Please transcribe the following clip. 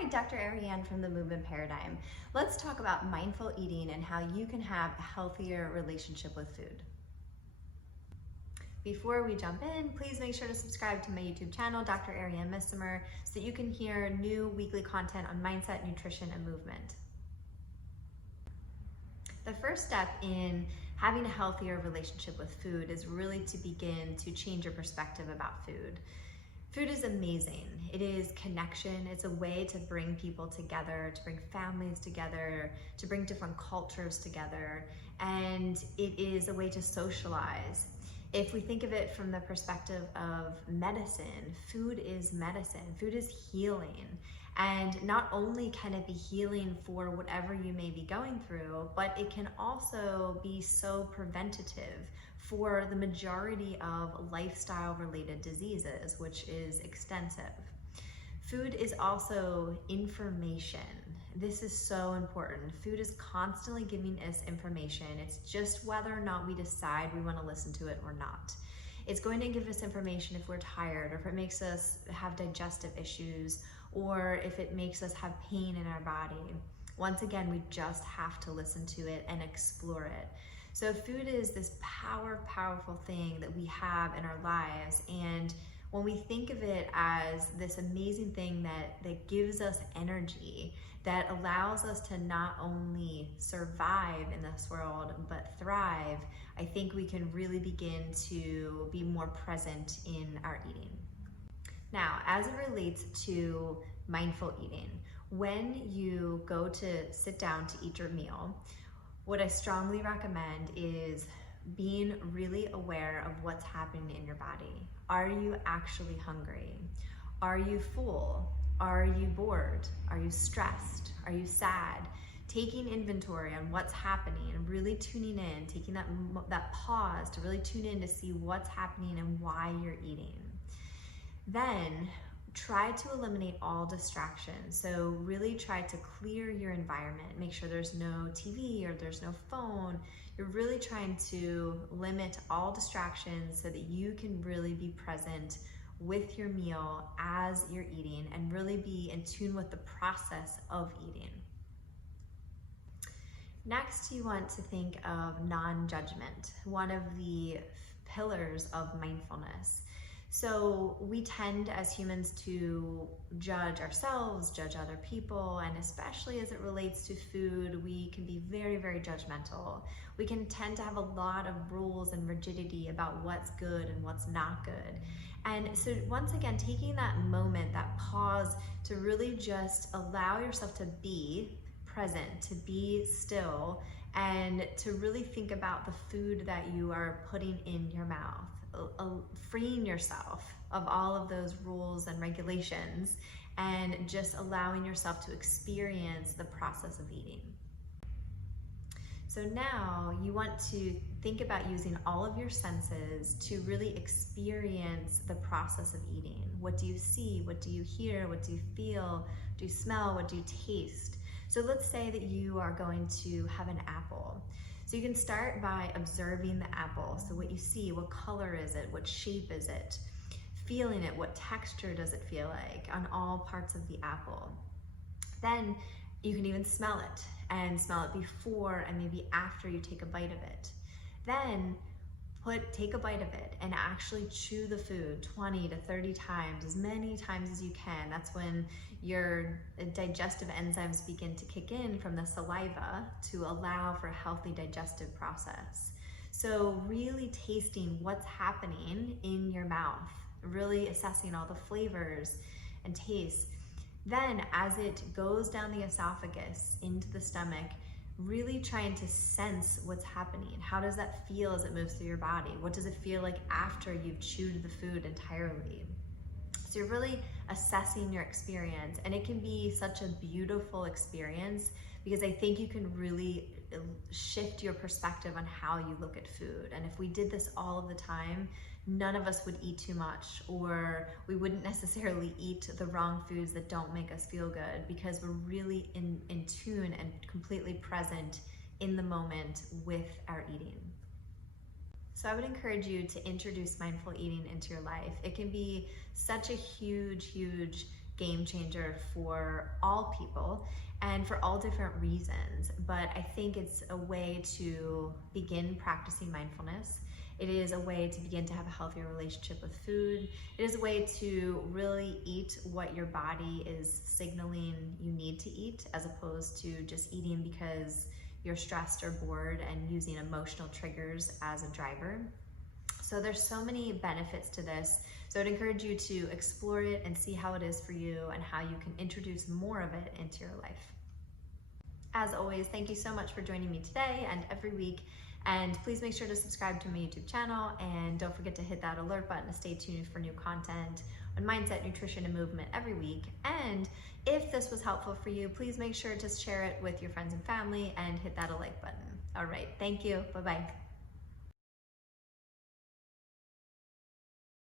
Hi, Dr. Ariane from the Movement Paradigm. Let's talk about mindful eating and how you can have a healthier relationship with food. Before we jump in, please make sure to subscribe to my YouTube channel, Dr. Ariane Missimer, so that you can hear new weekly content on mindset, nutrition, and movement. The first step in having a healthier relationship with food is really to begin to change your perspective about food. Food is amazing. It is connection. It's a way to bring people together, to bring families together, to bring different cultures together, and it is a way to socialize. If we think of it from the perspective of medicine, food is medicine. Food is healing. And not only can it be healing for whatever you may be going through, but it can also be so preventative for the majority of lifestyle-related diseases, which is extensive. Food is also information. This is so important. Food is constantly giving us information. It's just whether or not we decide we want to listen to it or not. It's going to give us information if we're tired, or if it makes us have digestive issues, or if it makes us have pain in our body. Once again, we just have to listen to it and explore it. So food is this powerful thing that we have in our lives, and when we think of it as this amazing thing that gives us energy, that allows us to not only survive in this world, but thrive, I think we can really begin to be more present in our eating. Now, as it relates to mindful eating, when you go to sit down to eat your meal, what I strongly recommend is being really aware of what's happening in your body. Are you actually hungry? Are you full? Are you bored? Are you stressed? Are you sad? Taking inventory on what's happening and really tuning in, taking that pause to really tune in to see what's happening and why you're eating. Then try to eliminate all distractions. So really try to clear your environment. Make sure there's no TV or there's no phone. You're really trying to limit all distractions so that you can really be present with your meal as you're eating and really be in tune with the process of eating. Next, you want to think of non-judgment, one of the pillars of mindfulness. So we tend as humans to judge ourselves, judge other people, and especially as it relates to food, we can be very judgmental. We can tend to have a lot of rules and rigidity about what's good and what's not good. And so once again, taking that moment, that pause to really just allow yourself to be present, to be still, and to really think about the food that you are putting in your mouth. Freeing yourself of all of those rules and regulations and just allowing yourself to experience the process of eating. So now you want to think about using all of your senses to really experience the process of eating. What do you see? What do you hear? What do you feel? Do you smell? What do you taste? So let's say that you are going to have an apple. So you can start by observing the apple. So what you see, what color is it? What shape is it? Feeling it, what texture does it feel like on all parts of the apple? Then you can even smell it, and smell it before and maybe after you take a bite of it. Then take a bite of it and actually chew the food 20 to 30 times, as many times as you can. That's when your digestive enzymes begin to kick in from the saliva to allow for a healthy digestive process. So really tasting what's happening in your mouth, really assessing all the flavors and tastes. Then as it goes down the esophagus into the stomach, really trying to sense what's happening. How does that feel as it moves through your body? What does it feel like after you've chewed the food entirely? So you're really assessing your experience, and it can be such a beautiful experience because I think you can really shift your perspective on how you look at food. And if we did this all of the time, none of us would eat too much, or we wouldn't necessarily eat the wrong foods that don't make us feel good, because we're really in tune and completely present in the moment with our eating. So I would encourage you to introduce mindful eating into your life. It can be such a huge game changer for all people and for all different reasons. But I think it's a way to begin practicing mindfulness. It is a way to begin to have a healthier relationship with food. It is a way to really eat what your body is signaling you need to eat, as opposed to just eating because you're stressed or bored and using emotional triggers as a driver. So there's so many benefits to this. So I'd encourage you to explore it and see how it is for you and how you can introduce more of it into your life. As always, thank you so much for joining me today and every week. And please make sure to subscribe to my YouTube channel, and don't forget to hit that alert button to stay tuned for new content on mindset, nutrition, and movement every week. And if this was helpful for you, please make sure to share it with your friends and family and hit that like button. All right, thank you. Bye-bye.